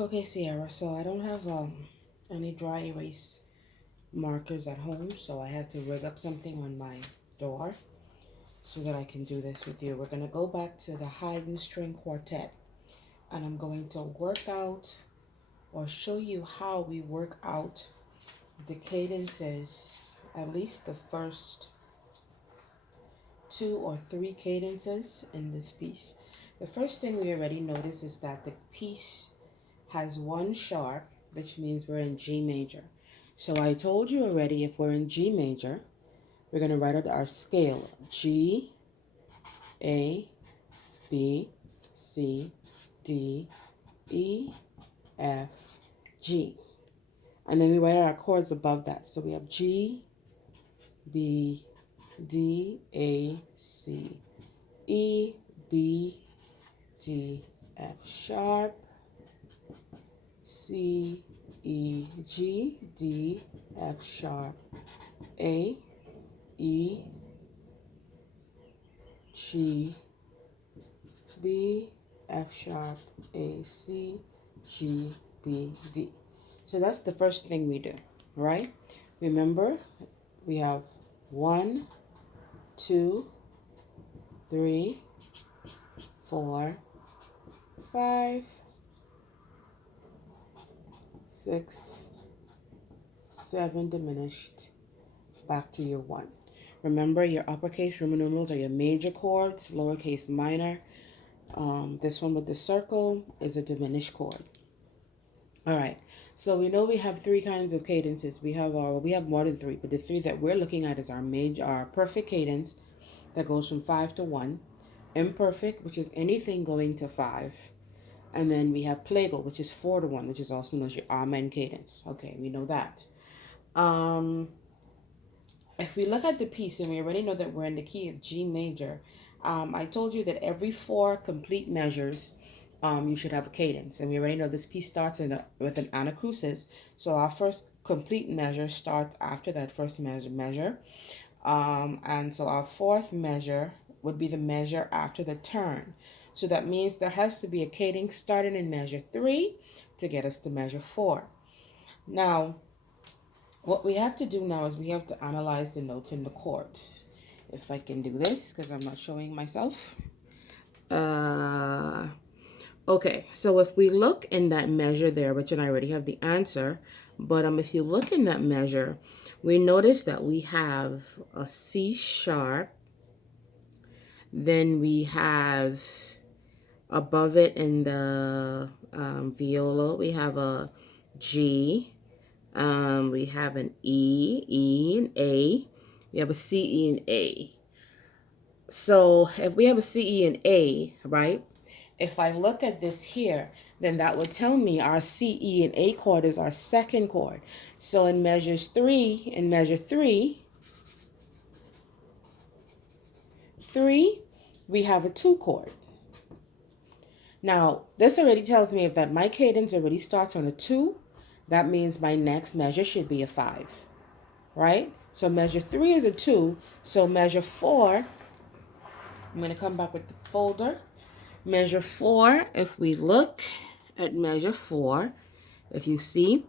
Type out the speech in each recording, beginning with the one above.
Okay, Sierra, so I don't have any dry erase markers at home, so I had to rig up something on my door so that I can do this with you. We're going to go back to the Haydn string quartet, and I'm going to work out or show you how we work out the cadences, at least the first 2 or 3 cadences in this piece. The first thing we already noticed is that the piece has 1 sharp, which means we're in G major. So I told you already, if we're in G major, we're going to write out our scale: G, A, B, C, D, E, F, G. And then we write out our chords above that. So we have G, B, D, A, C, E, B, D, F sharp, C, E, G, D, F sharp, A, E, G, B, F sharp, A, C, G, B, D. So that's the first thing we do, right? Remember, we have 1, 2, 3, 4, 5, 6, 7 diminished, back to your 1. Remember, your uppercase Roman numerals are your major chords, lowercase minor. This one with the circle is a diminished chord. All right, so we know we have 3 kinds of cadences. We have more than 3, but the 3 that we're looking at is our perfect cadence that goes from 5 to 1, imperfect, which is anything going to 5, and then we have plagal, which is 4 to 1, which is also known as your amen cadence. Okay, we know that. If we look at the piece, and we already know that we're in the key of G major, I told you that every 4 complete measures, you should have a cadence. And we already know this piece starts with an anacrusis. So our first complete measure starts after that first measure. And so our 4th measure would be the measure after the turn. So that means there has to be a cadence starting in measure 3 to get us to measure 4. Now, what we have to do now is we have to analyze the notes in the chords. If I can do this, because I'm not showing myself. Okay, so if we look in that measure there, which I already have the answer, but if you look in that measure, we notice that we have a C sharp, then we have above it in the viola, we have a G, we have an E, and A, we have a C, E, and A. So if we have a C, E, and A, right, if I look at this here, then that would tell me our C, E, and A chord is our 2nd chord. So in measure 3, we have a 2 chord. Now, this already tells me that my cadence already starts on a 2. That means my next measure should be a 5, right? So measure 3 is a 2. So measure 4, I'm going to come back with the folder. Measure 4, if we look at measure 4, if you see,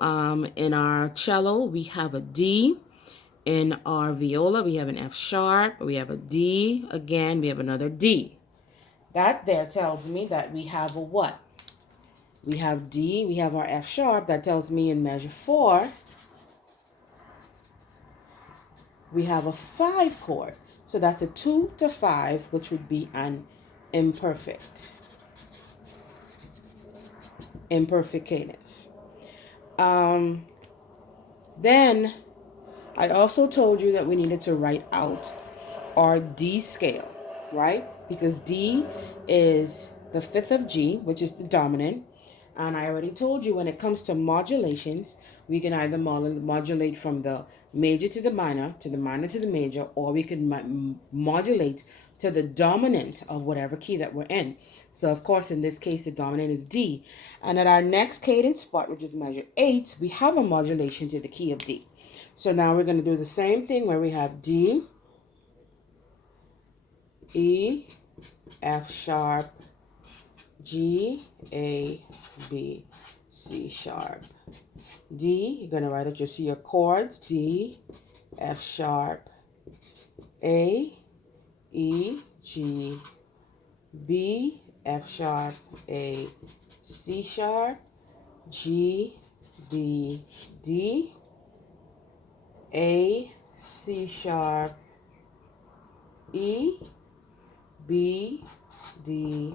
in our cello, we have a D. In our viola, we have an F sharp. We have a D. Again, we have another D. That there tells me that we have a what? We have D, we have our F sharp. That tells me in measure 4, we have a 5 chord. So that's a 2 to 5, which would be an imperfect cadence. Then I also told you that we needed to write out our D scale, right? Because D is the 5th of G, which is the dominant. And I already told you when it comes to modulations, we can either modulate from the major to the minor to the major, or we can modulate to the dominant of whatever key that we're in. So, of course, in this case, the dominant is D. And at our next cadence spot, which is measure 8, we have a modulation to the key of D. So now we're going to do the same thing where we have D, E, F sharp, G, A, B, C sharp. D, you're going to write out just your chords. D, F sharp, A, E, G, B, F sharp, A, C sharp, G, B, D, A, C sharp, E, B, D,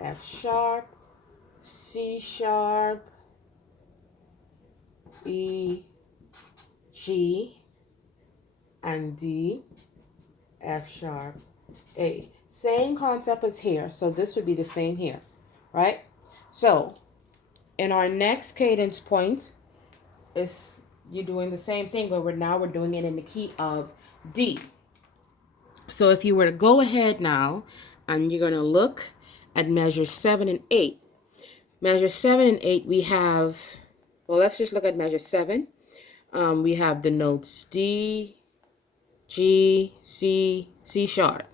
F sharp, C sharp, E, G, and D, F sharp, A. Same concept as here, so this would be the same here, right? So in our next cadence point, is you're doing the same thing, but we're doing it in the key of D. So if you were to go ahead now, and you're going to look at measure 7 and 8. Measure 7 and 8, we have, well, let's just look at measure 7. We have the notes D, G, C, C sharp,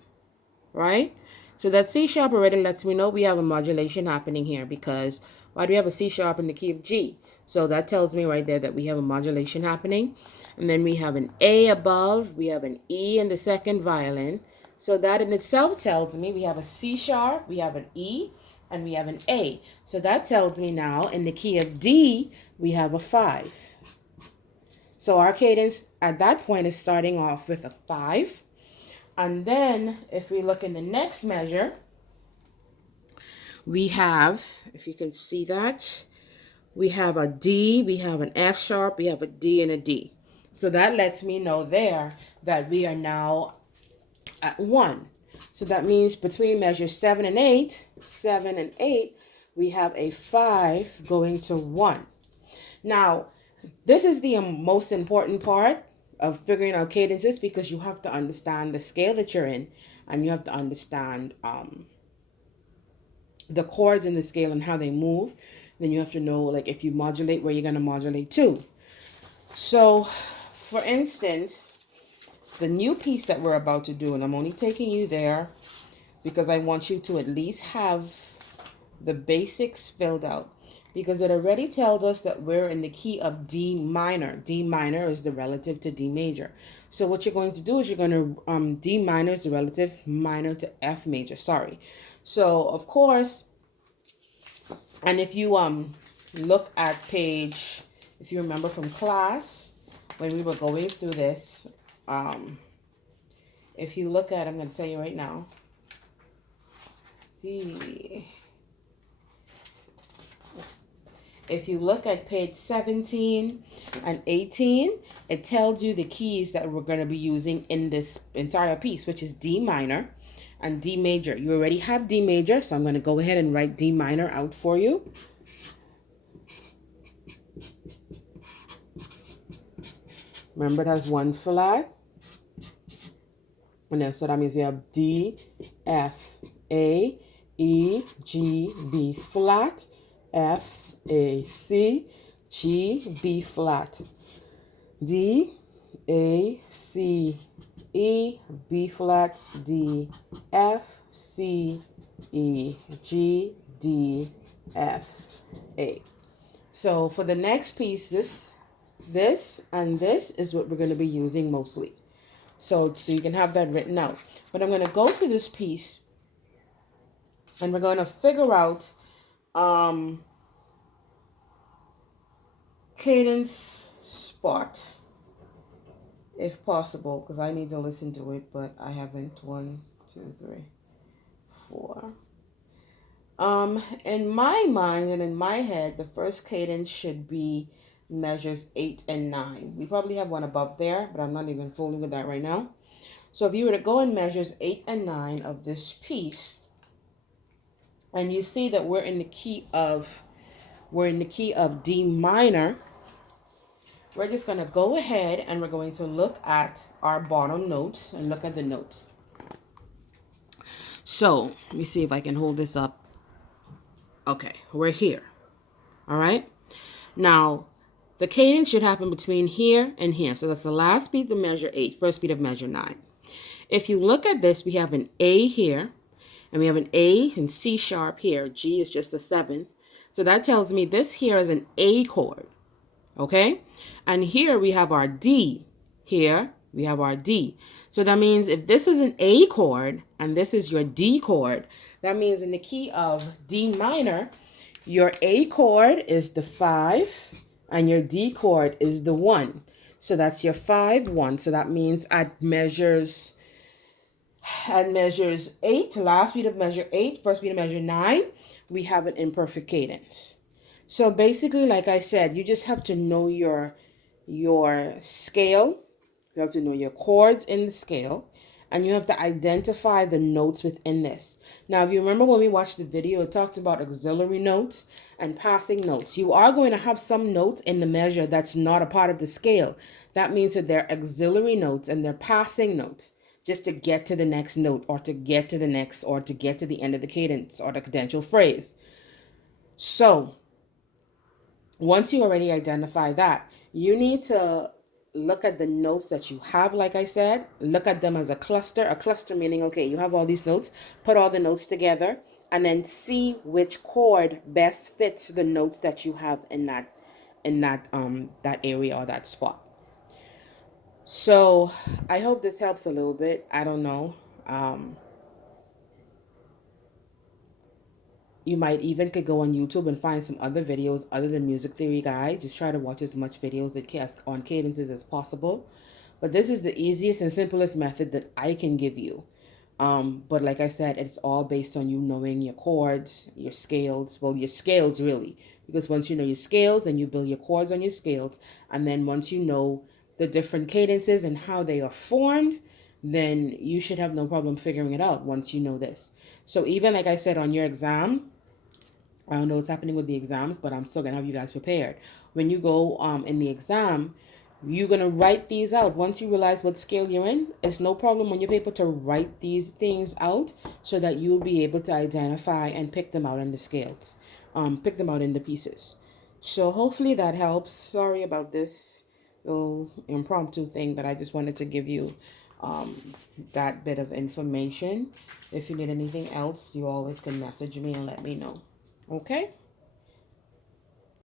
right? So that C sharp already lets me know we have a modulation happening here, because why do we have a C sharp in the key of G? So that tells me right there that we have a modulation happening. And then we have an A above, we have an E in the second violin. So that in itself tells me we have a C sharp, we have an E, and we have an A. So that tells me now in the key of D, we have a 5. So our cadence at that point is starting off with a 5. And then if we look in the next measure, we have, if you can see that, we have a D, we have an F sharp, we have a D and a D. So that lets me know there that we are now at 1. So that means between measures 7 and 8, we have a 5 going to 1. Now, this is the most important part of figuring out cadences, because you have to understand the scale that you're in, and you have to understand the chords in the scale and how they move. Then you have to know, like, if you modulate, where you're going to modulate to. So, for instance, the new piece that we're about to do, and I'm only taking you there because I want you to at least have the basics filled out, because it already tells us that we're in the key of D minor. D minor is the relative to D major. So what you're going to do is you're going to, D minor is the relative minor to F major, sorry. So, of course, and if you look at page, if you remember from class, when we were going through this, if you look at, I'm going to tell you right now, if you look at page 17 and 18, it tells you the keys that we're going to be using in this entire piece, which is D minor and D major. You already have D major, so I'm going to go ahead and write D minor out for you. Remember, it has one flat. And then, so that means we have D, F, A, E, G, B flat, F, A, C, G, B flat, D, A, C, E, B flat, D, F, C, E, G, D, F, A. So for the next piece, this and this is what we're going to be using mostly. So you can have that written out. But I'm going to go to this piece, and we're going to figure out cadence spot, if possible, because I need to listen to it, but I haven't. 1, 2, 3, 4. In my mind and in my head, the first cadence should be measures 8 and 9. We probably have one above there, but I'm not even fooling with that right now. So if you were to go in measures 8 and 9 of this piece, and you see that we're in the key of D minor, we're just going to go ahead and we're going to look at our bottom notes and look at the notes. So let me see if I can hold this up. Okay, we're here. All right. Now, the cadence should happen between here and here. So that's the last beat of measure 8, first beat of measure 9. If you look at this, we have an A here, And we have an A and C sharp here. G is just the 7th. So that tells me this here is an A chord. Okay? And here we have our D. Here we have our D. So that means if this is an A chord and this is your D chord, that means in the key of D minor, your A chord is the 5 and your D chord is the 1. So that's your 5, 1. So that means at measures 8, last beat of measure 8, first beat of measure 9, we have an imperfect cadence. So basically, like I said, you just have to know your scale. You have to know your chords in the scale. And you have to identify the notes within this. Now, if you remember when we watched the video, it talked about auxiliary notes and passing notes. You are going to have some notes in the measure that's not a part of the scale. That means that they're auxiliary notes and they're passing notes just to get to the next note or to get to the next or to get to the end of the cadence or the cadential phrase. So once you already identify that, you need to look at the notes that you have. Like I said, look at them as a cluster meaning, okay, you have all these notes, put all the notes together and then see which chord best fits the notes that you have in that that area or that spot. So I hope this helps a little bit. I don't know. You might even could go on YouTube and find some other videos other than Music Theory Guide. Just try to watch as much videos on cadences as possible. But this is the easiest and simplest method that I can give you. But like I said, it's all based on you knowing your chords, your scales. Well, your scales really. Because once you know your scales, then you build your chords on your scales. And then once you know the different cadences and how they are formed, then you should have no problem figuring it out once you know this. So even like I said on your exam, I don't know what's happening with the exams, but I'm still going to have you guys prepared. When you go in the exam, you're going to write these out. Once you realize what scale you're in, it's no problem on your paper to write these things out so that you'll be able to identify and pick them out in the scales. Pick them out in the pieces. So hopefully that helps. Sorry about this little impromptu thing, but I just wanted to give you that bit of information. If you need anything else, you always can message me and let me know. Okay?